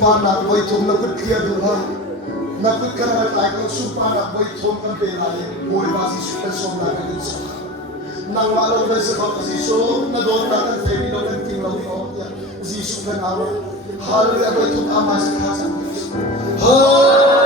sumpa nak boy thum na kut khia du ha na kut kana lai ko sumpa nak boy thum kan pe na le boy ba si super som na kan so nang ma lo ba se ko si so na do na kan fe lo kan ting lo ko ya si su kan awa hal ya boy thum amas ka sa ha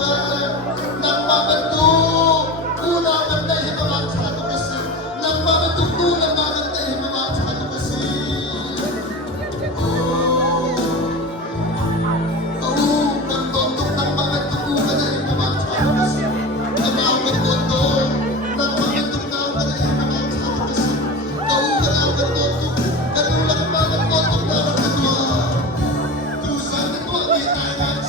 Nang mabantu, una man dahil mga tsado kasi. Nang mabantu, una man dahil mga tsado kasi. Nang tontok nang mabantu, una dahil mga tsado kasi. Nang mabantu, nang mabantu, nang dahil mga tsado kasi. Kauga lang ang tontok, kanulang mga tontok na ang kadwa. Tusan ko, kita nga